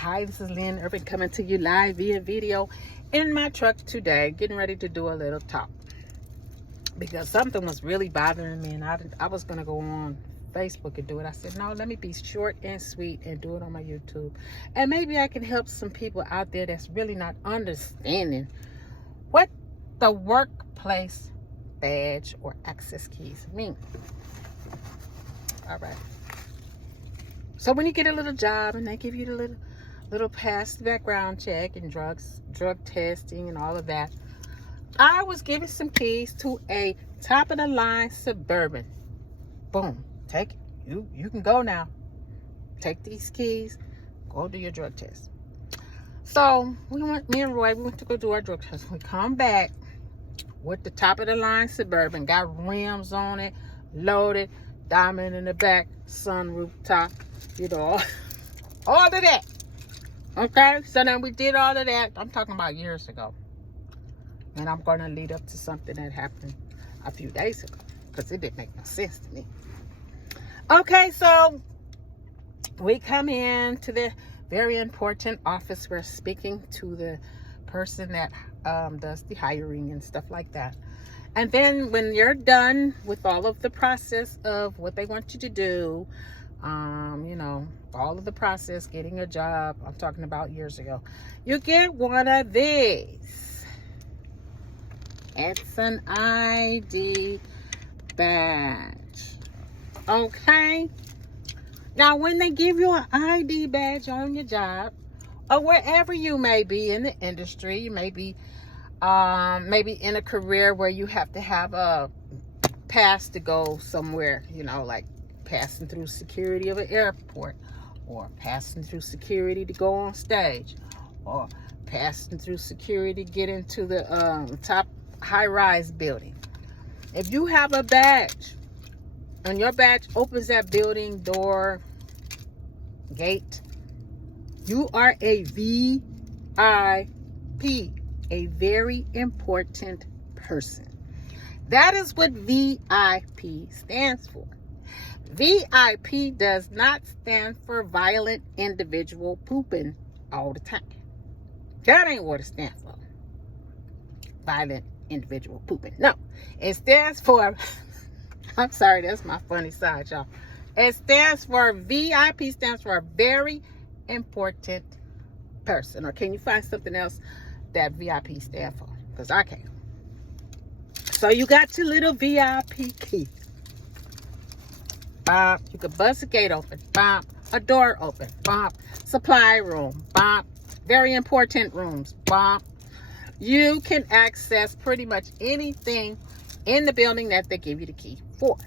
Hi, this is Lynn Urban coming to you live via video in my truck today, getting ready to do a little talk because something was really bothering me, and I was going to go on Facebook and do it. I said, no, let me be short and sweet and do it on my YouTube, and maybe I can help some people out there that's really not understanding what the workplace badge or access keys mean. All right. So when you get a little job and they give you the little past background check and drug testing and all of that, I was given some keys to a top of the line Suburban. Boom, take it. You can go now. Take these keys, go do your drug test. So me and Roy, we went to go do our drug test. We come back with the top of the line Suburban, got rims on it, loaded, diamond in the back, sunroof top, all of that. Okay, so then we did all of that. I'm talking about years ago. And I'm going to lead up to something that happened a few days ago because it didn't make no sense to me. Okay, so we come in to the very important office. We're speaking to the person that does the hiring and stuff like that. And then when you're done with all of the process of what they want you to do, all of the process, getting a job, I'm talking about years ago, you get one of these. It's an ID badge. Okay? Now, when they give you an ID badge on your job, or wherever you may be in the industry, you may be maybe in a career where you have to have a pass to go somewhere, like passing through security of an airport, or passing through security to go on stage, or passing through security to get into the top high-rise building. If you have a badge and your badge opens that building door gate, you are a VIP, a very important person. That is what VIP stands for. VIP does not stand for violent individual pooping all the time. That ain't what it stands for. Violent individual pooping. No, it stands for, I'm sorry, that's my funny side, y'all. It stands for, VIP stands for a very important person. Or can you find something else that VIP stands for? Because I can't. So you got your little VIP key. Bop. You can bust a gate open. Bop. A door open. Bop. Supply room. Bop. Very important rooms. Bop. You can access pretty much anything in the building that they give you the key for,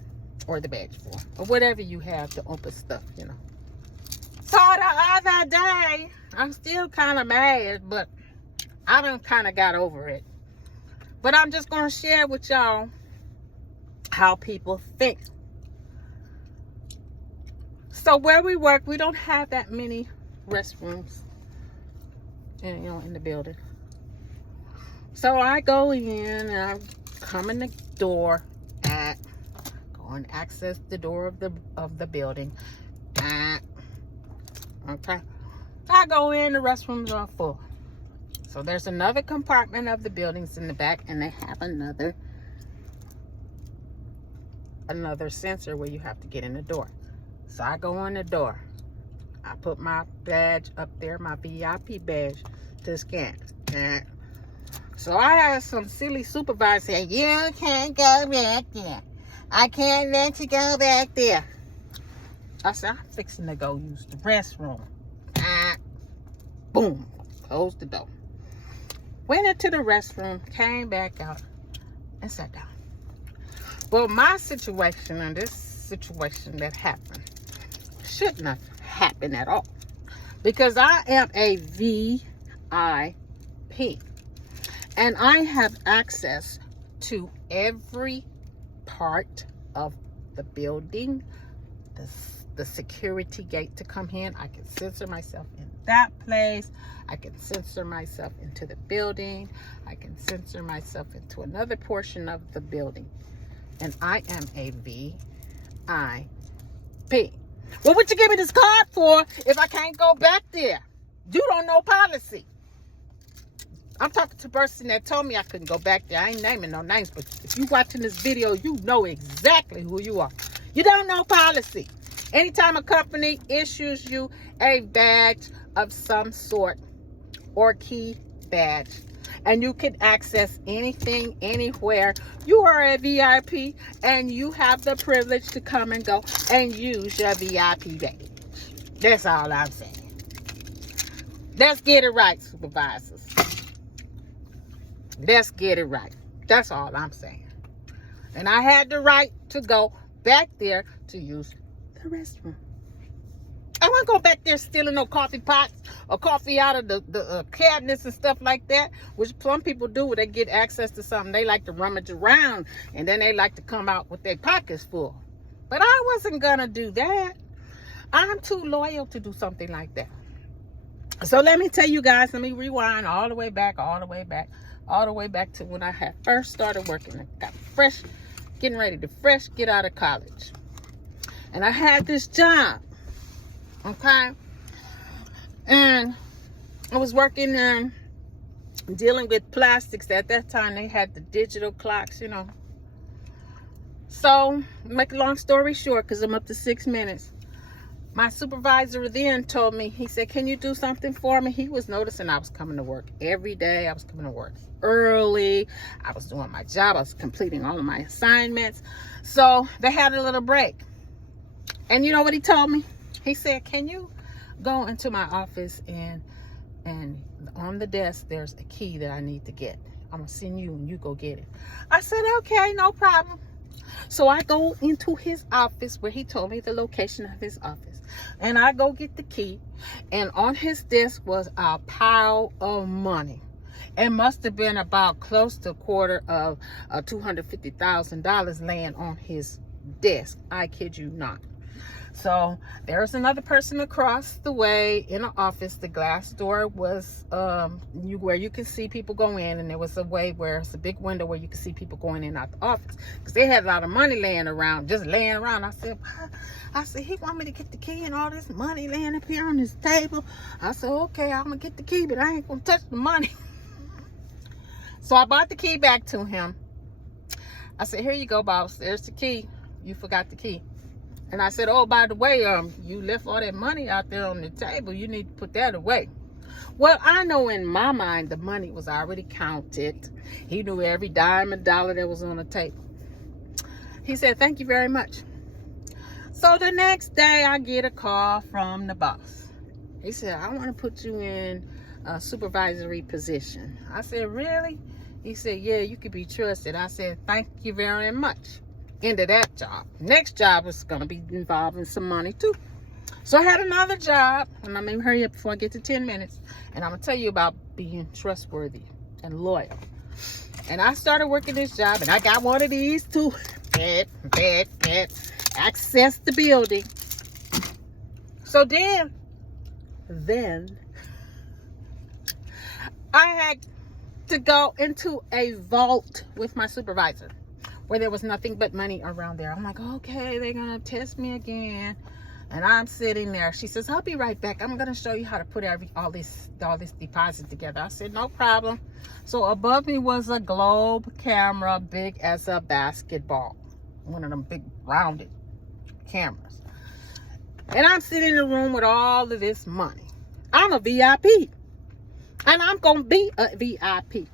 or the badge for, or whatever you have to open stuff, So the other day, I'm still kind of mad, but I done kind of got over it. But I'm just going to share with y'all how people think. So where we work, we don't have that many restrooms, in the building. So I go in and I come in the door go and access the door of the building. Okay. I go in, the restrooms are full. So there's another compartment of the buildings in the back, and they have another sensor where you have to get in the door. So I go in the door. I put my badge up there, my VIP badge, to scan. So I had some silly supervisor say, you can't go back there. I can't let you go back there. I said, I'm fixing to go use the restroom. Boom. Closed the door. Went into the restroom, came back out, and sat down. Well, my situation and this situation that happened shouldn't have happened at all, because I am a VIP and I have access to every part of the building, the security gate to come in. I can censor myself in that place. I can censor myself into the building. I can censor myself into another portion of the building. And I am a VIP. Well, what you give me this card for if I can't go back there? You don't know policy. I'm talking to a person that told me I couldn't go back there. I ain't naming no names, but if you watching this video, you know exactly who you are. You don't know policy. Anytime a company issues you a badge of some sort or key badge, and you can access anything, anywhere, you are a VIP, and you have the privilege to come and go and use your VIP badge. That's all I'm saying. Let's get it right, supervisors. Let's get it right. That's all I'm saying. And I had the right to go back there to use the restroom. I wasn't going back there stealing no coffee pots or coffee out of the cabinets and stuff like that, which some people do when they get access to something. They like to rummage around, and then they like to come out with their pockets full. But I wasn't going to do that. I'm too loyal to do something like that. So let me tell you guys, let me rewind all the way back to when I had first started working. I got fresh, getting ready to get out of college. And I had this job, okay? And I was working dealing with plastics. At that time, they had the digital clocks, you know. So, make a long story short, because I'm up to 6 minutes. My supervisor then told me, he said, can you do something for me? He was noticing I was coming to work every day. I was coming to work early. I was doing my job. I was completing all of my assignments. So they had a little break. And you know what he told me? He said, can you go into my office and on the desk, there's a key that I need to get. I'm going to send you and you go get it. I said, okay, no problem. So I go into his office where he told me the location of his office. And I go get the key. And on his desk was a pile of money. It must have been about close to a quarter of $250,000 laying on his desk. I kid you not. So there's another person across the way in the office. The glass door was where you can see people go in, and there was a way where it's a big window where you can see people going in and out the office, because they had a lot of money laying around. I said, he want me to get the key and all this money laying up here on his table. I said, okay, I'm gonna get the key, but I ain't gonna touch the money. So I brought the key back to him. I said, here you go, boss. There's the key. You forgot the key. And I said, oh, by the way, you left all that money out there on the table. You need to put that away. Well, I know in my mind the money was already counted. He knew every dime and dollar that was on the table. He said, thank you very much. So the next day I get a call from the boss. He said, I want to put you in a supervisory position. I said, really? He said, yeah, you could be trusted. I said, thank you very much. Into that job. Next job was going to be involving some money too. So I had another job, and I'm going to hurry up before I get to 10 minutes, and I'm going to tell you about being trustworthy and loyal. And I started working this job, and I got one of these too. Access the building. So then I had to go into a vault with my supervisor, where there was nothing but money around there. I'm like, okay, they're gonna test me again. And I'm sitting there. She says, I'll be right back. I'm gonna show you how to put all this deposit together. I said, no problem. So above me was a globe camera, big as a basketball. One of them big rounded cameras. And I'm sitting in the room with all of this money. I'm a VIP. And I'm gonna be a VIP.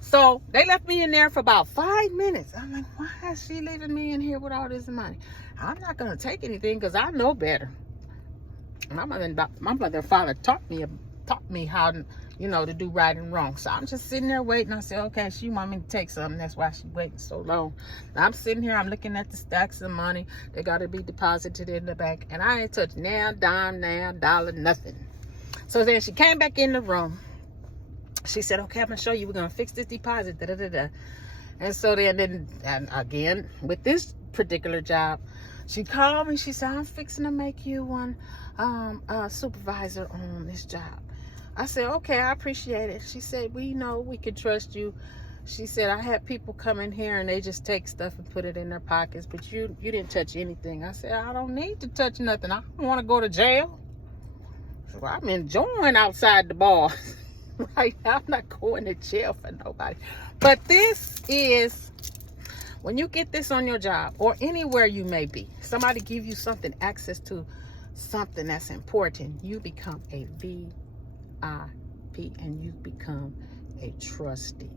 So they left me in there for about 5 minutes. I'm like, why is she leaving me in here with all this money? I'm not going to take anything because I know better. My mother and father taught me how to, to do right and wrong. So I'm just sitting there waiting. I said, okay, she want me to take something. That's why she's waiting so long. I'm sitting here. I'm looking at the stacks of money. They got to be deposited in the bank. And I ain't touched now, dime, now, dollar, nothing. So then she came back in the room. She said, okay, I'm going to show you. We're going to fix this deposit. And so then again, with this particular job, she called me. She said, I'm fixing to make you one supervisor on this job. I said, okay, I appreciate it. She said, we know we can trust you. She said, I had people come in here and they just take stuff and put it in their pockets, but you didn't touch anything. I said, I don't need to touch nothing. I don't want to go to jail. Well, I'm enjoying outside the bar. Right now, I'm not going to jail for nobody. But this is, when you get this on your job or anywhere you may be, somebody give you something, access to something that's important, you become a V.I.P and you become a trustee.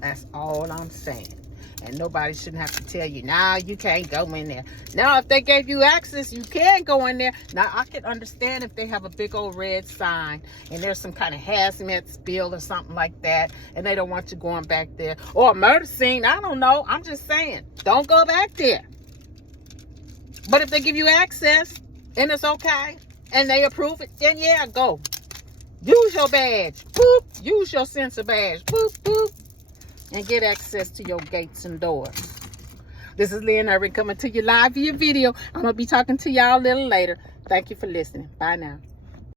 That's all I'm saying. And nobody shouldn't have to tell you, nah, you can't go in there. Now, if they gave you access, you can go in there. Now, I can understand if they have a big old red sign and there's some kind of hazmat spill or something like that, and they don't want you going back there. Or a murder scene, I don't know. I'm just saying, don't go back there. But if they give you access and it's okay and they approve it, then yeah, go. Use your badge. Boop. Use your sensor badge. Boop, boop. And get access to your gates and doors. This is Lynn Irving coming to you live via video. I'm going to be talking to y'all a little later. Thank you for listening. Bye now.